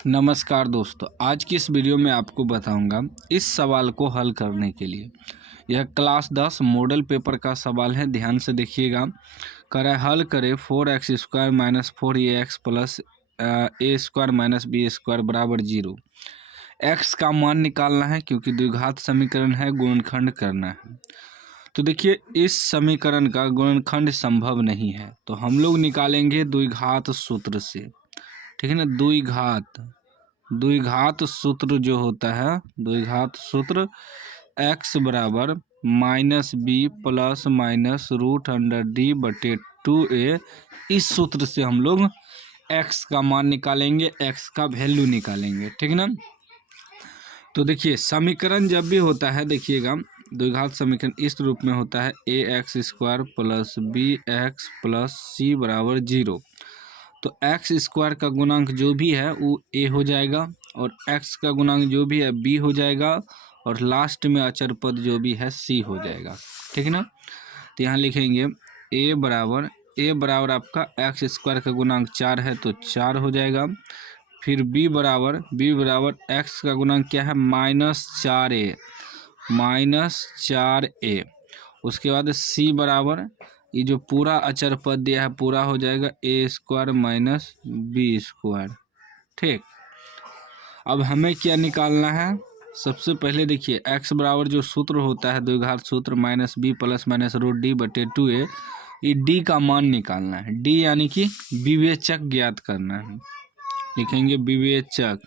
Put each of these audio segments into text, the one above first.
नमस्कार दोस्तों, आज की इस वीडियो में आपको बताऊंगा इस सवाल को हल करने के लिए। यह क्लास 10 मॉडल पेपर का सवाल है। ध्यान से देखिएगा। करें हल करें 4x² minus 4ax plus a² minus b² बराबर 0। x का मान निकालना है क्योंकि द्विघात समीकरण है, गुणनखंड करना है। तो देखिए, इस समीकरण का गुणनखंड संभव नहीं है, तो हम लोग निकालेंगे द्विघात सूत्र से। ठीक है ना। द्विघात सूत्र जो होता है, द्विघात सूत्र x बराबर minus B plus minus root under D बटे 2a। इस सूत्र से हम लोग x का मान निकालेंगे, x का वैल्यू निकालेंगे। ठीक है ना। तो देखिए, समीकरण जब भी होता है, देखिएगा, द्विघात समीकरण इस रूप में होता है ax² plus bx plus c बराबर 0। तो x² का गुणांक जो भी है वो a हो जाएगा और x का गुणांक जो भी है b हो जाएगा और लास्ट में अचर पद जो भी है c हो जाएगा। ठीक है ना। तो यहाँ लिखेंगे a बराबर आपका x² का गुणांक 4 है तो 4 हो जाएगा। फिर b बराबर x का गुणांक क्या है, -4a। उसके बाद c बराबर ये जो पूरा अचर पद दिया है पूरा हो जाएगा a² माइनस b²। ठीक। अब हमें क्या निकालना है, सबसे पहले देखिए x बराबर जो सूत्र होता है द्विघात सूत्र minus B plus minus root D बटे 2a, ये d का मान निकालना है। d यानी कि विवेचक ज्ञात करना है। लिखेंगे विवेचक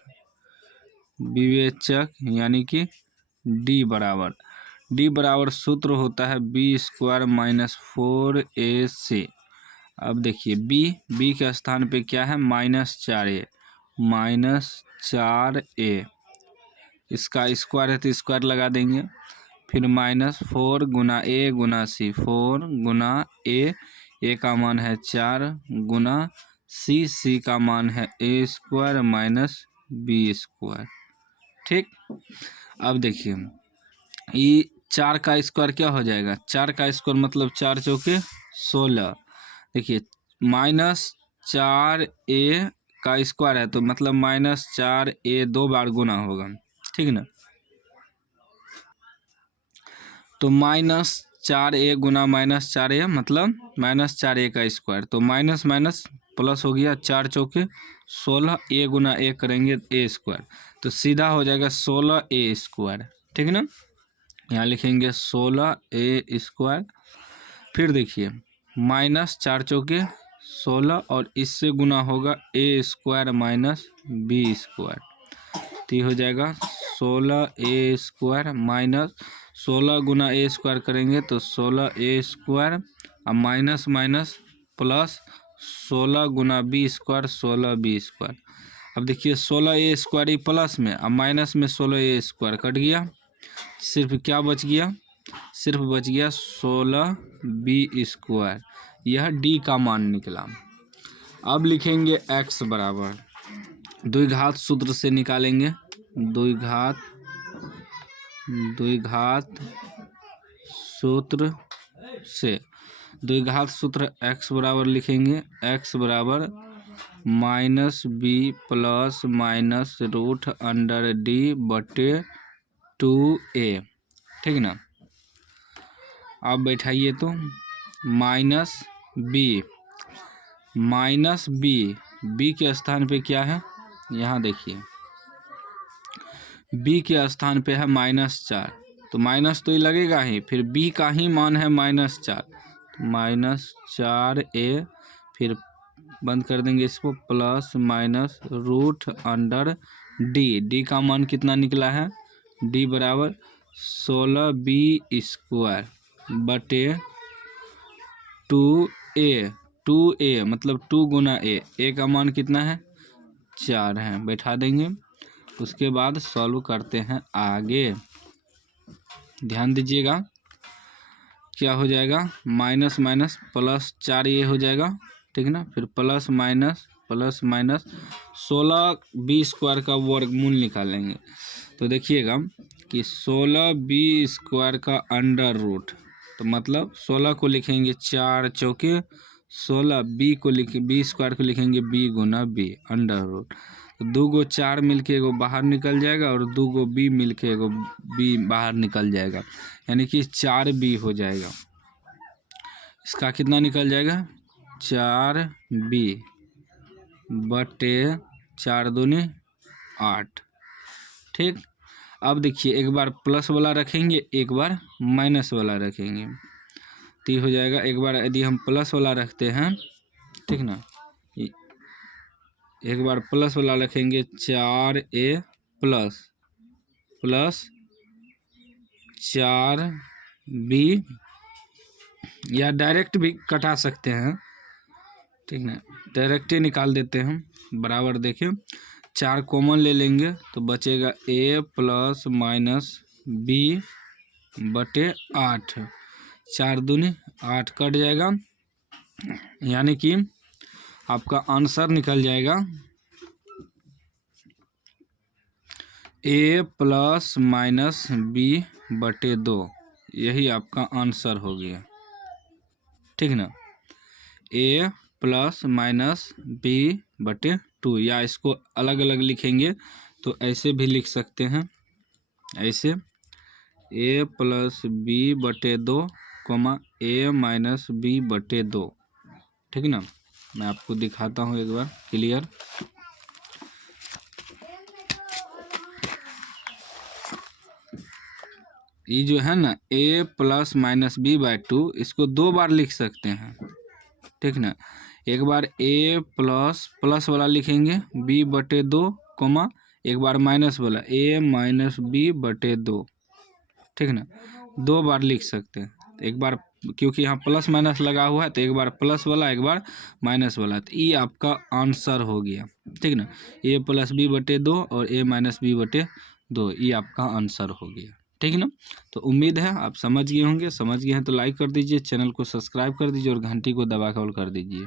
यानी कि d बराबर सूत्र होता है b² माइनस 4ac। अब देखिए b के स्थान पे क्या है, -4a। इसका स्क्वायर है तो स्क्वायर लगा देंगे। फिर -4 गुना a Guna c, 4 Guna a का मान है 4 गुना c का मान है a² माइनस b²। ठीक। अब देखिए, ये 4 का स्क्वायर क्या हो जाएगा, 4 का स्क्वायर मतलब 4 चौके 16। देखिए, -4a का स्क्वायर है तो मतलब -4a 2 बार गुना होगा। ठीक ना। तो -4a गुना -4a मतलब -4a का स्क्वायर, तो माइनस माइनस प्लस हो गया, 4 चौके 16, a गुना a करेंगे a², तो सीधा हो जाएगा 16a²। ठीक है ना। यहाँ लिखेंगे 16a²। फिर देखिए -4 चौके 16 और इससे गुना होगा a² माइनस b², तो ये हो जाएगा 16a² माइनस 16 गुना a² करेंगे तो 16a² और माइनस माइनस प्लस 16 गुना b² 16b²। अब देखिए 16a² ही प्लस में और माइनस में 16a² कट गया, सिर्फ क्या बच गया, सिर्फ बच गया 16b²। यह d का मान निकला। अब लिखेंगे x बराबर द्विघात सूत्र से निकालेंगे, द्विघात सूत्र से द्विघात सूत्र x बराबर लिखेंगे x बराबर -b plus minus root under D बटे 2a। ठीक ना। अब बैठाइए तो b के स्थान पे क्या है, यहाँ देखिए b के स्थान पे है -4, तो माइनस तो ये लगेगा ही। फिर b का ही मान है -4, तो -4a। फिर बंद कर देंगे इसको, plus minus root under d का मान कितना निकला है, d बराबर 16b² बटे 2a मतलब 2 गुना a का मान कितना है 4 है, बैठा देंगे। उसके बाद सॉल्व करते हैं आगे। ध्यान दीजिएगा क्या हो जाएगा, माइनस माइनस प्लस 4a हो जाएगा। ठीक है ना। फिर प्लस माइनस 16b² का वर्गमूल निकालेंगे, तो देखिएगा कि 16b² का अंडर रूट, तो मतलब 16 को लिखेंगे 4 चौके 16, b² को लिखेंगे b गुना b अंडर रूट, दो गो 4 मिलके एगो बाहर निकल जाएगा और दो गो बी मिलके एगो बी बाहर निकल जाएगा, यानी कि 4b हो जाएगा। इसका कितना निकल जाएगा 4b बटे 4 दूनी 8। ठीक, अब देखिए एक बार प्लस वाला रखेंगे एक बार माइनस वाला रखेंगे तो ये हो जाएगा। एक बार यदि हम प्लस वाला रखते हैं, ठीक ना, एक बार प्लस वाला रखेंगे 4a प्लस 4b, या डायरेक्ट भी कटा सकते हैं, ठीक ना, डायरेक्ट ही निकाल देते हैं। बराबर देखिए 4 कॉमन ले लेंगे तो बचेगा a प्लस माइनस b बटे 8। 4 दूनी 8 कट जाएगा, यानी कि आपका आंसर निकल जाएगा a प्लस माइनस b बटे 2। यही आपका आंसर हो गया, ठीक ना, a प्लस माइनस b बटे 2। या इसको अलग अलग लिखेंगे तो ऐसे भी लिख सकते हैं, ऐसे a प्लस b बटे 2 कोमा a माइनस b बटे 2, ठीक ना। मैं आपको दिखाता हूँ एक बार क्लियर। ये जो है ना a plus minus b by 2, इसको 2 बार लिख सकते हैं, ठीक ना। एक बार a प्लस वाला लिखेंगे b बटे 2 कोमा एक बार माइनस वाला a माइनस b बटे 2, ठीक ना। 2 बार लिख सकते हैं, एक बार क्योंकि यहाँ प्लस माइनस लगा हुआ है तो एक बार प्लस वाला एक बार माइनस वाला, तो ये आपका आंसर हो गया, ठीक ना। a प्लस b बटे 2 और a माइनस b बटे 2, ये आपका आंसर हो गया, ठीक ना। तो उम्मीद है आप समझ गए होंगे। समझ गए हैं तो लाइक कर दीजिए, चैनल को सब्सक्राइब कर दीजिए और घंटी को दबा कर दीजिए।